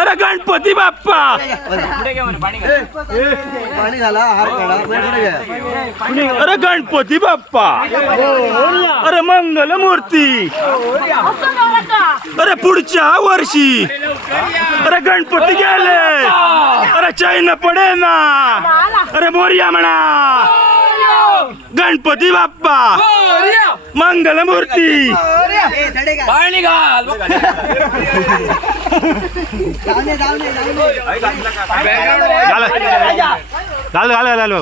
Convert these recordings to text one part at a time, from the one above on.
अरे गणपती बाप्पा! पाणी घाला हार काढा पुढे घ्या अरे गणपती बाप्पा! अरे मंगल मूर्ती अरे पुढच्या वर्षी! अरे गणपती गेले! अरे चैन पडे ना अरे मोर्या म्हणा! गणपती बाप्पा. मंगल मूर्ती पाणी घाल. घाल घाल घाल घाल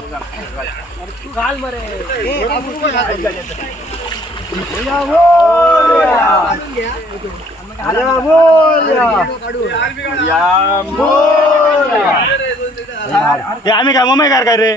आम्ही काय मम्मी कार काय रे?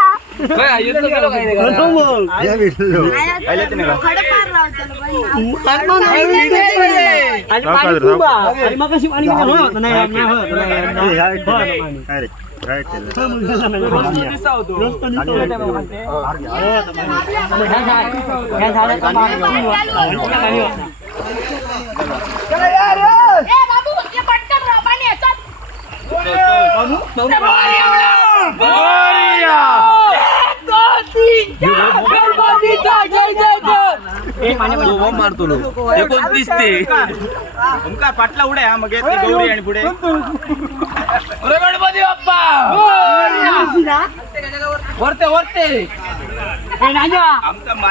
બાબુ પટકન રબાને બોરિયા मोर्या मारतो एकोणतीस ते पाटला उड्या मग गौरी आणि पुढे अरे गणपती बाप्पा वरते वरते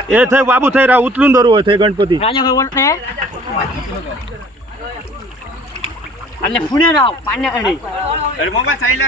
ए थंय बाबू थंय राह उचलून धरू थंय गणपती आणि पुणे राव पाण्याकडे अरे मोबाईल साईडला